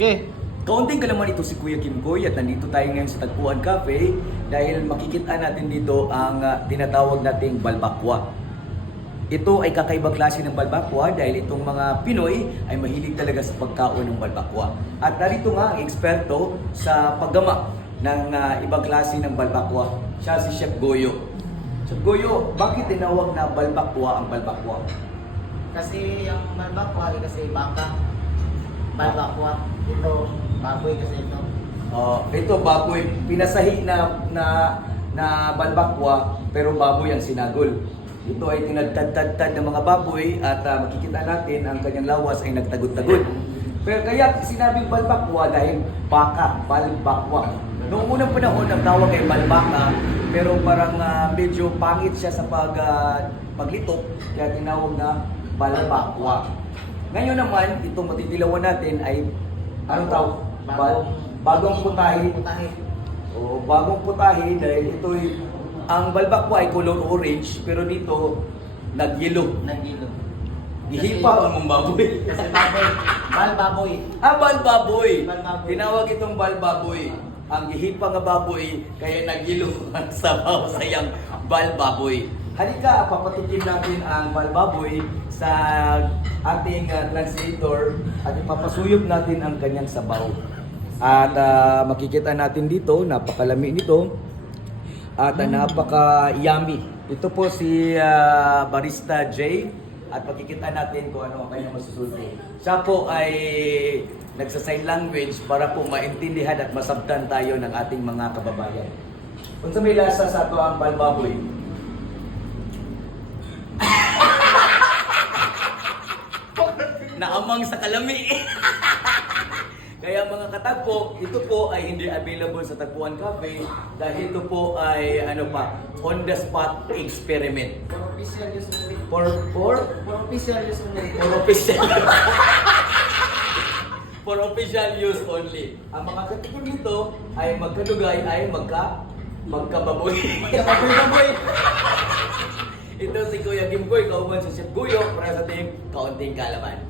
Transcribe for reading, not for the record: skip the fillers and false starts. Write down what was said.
Okay. Kaunting kalaman ito si Kuya Kim Koy at nandito tayo ngayon sa Tagpuan Cafe dahil makikita natin dito ang tinatawag nating balbakwa. Ito ay kakaibang klase ng balbakwa dahil itong mga Pinoy ay mahilig talaga sa pagkaon ng balbakwa. At narito nga ang eksperto sa paggama ng ibang klase ng balbakwa. Siya si Chef Goyo. Chef Goyo, bakit tinawag na balbakwa ang balbakwa? Kasi yung balbakwa kasi baka. Balbakwa. Ito, baboy kasi ito. Ito baboy, pinasahi na balbakwa pero baboy ang sinagol. Ito ay tinadtad-tad ng mga baboy at makikita natin ang kanyang lawas ay nagtagod-tagod. Pero kaya sinabing balbakwa dahil baka, balbakwa. Noong unang panahon ang tawag ay balbaka pero parang medyo pangit siya sa paglitok kaya tinawag na balbakwa. Ngayon naman, itong matitilawan natin ay anong tawag? Bagong putahe. O bagong putahe dahil ito'y ang balbakwa ay color orange pero dito nag-yellow. Nagilo. Gihipa ang mong baboy. Kasi baboy. Balbaboy. Balbaboy. Balbaboy. Tinawag itong balbaboy. Ang gihipa nga baboy kaya nag-yellow ang sabaw sa iyang balbaboy. Halika, papatikim natin ang balbaboy sa ating translator at ipapasuyop natin ang kanyang sabaw. At makikita natin dito, napakalami nito at napaka-yummy. Ito po si Barista Jay at makikita natin kung ano ang kanyang masusulti. Siya po ay nagsa-sign language para po maintindihan at masabtan tayo ng ating mga kababayan. Kung sa may lasa sa ito ang balbaboy, naamang sa kalami. Kaya mga katagpo, ito po ay hindi available sa Tagpuan Cafe dahil ito po ay on the spot experiment. For official use only. For For official use only. official for official use only. Ang mga katikim nito ay magkadugay ay magkababoy. Magkababoy. Ito si Kuya Kim Koy, kauban sa Chef Goyo para sa team Kaunting Kalaman.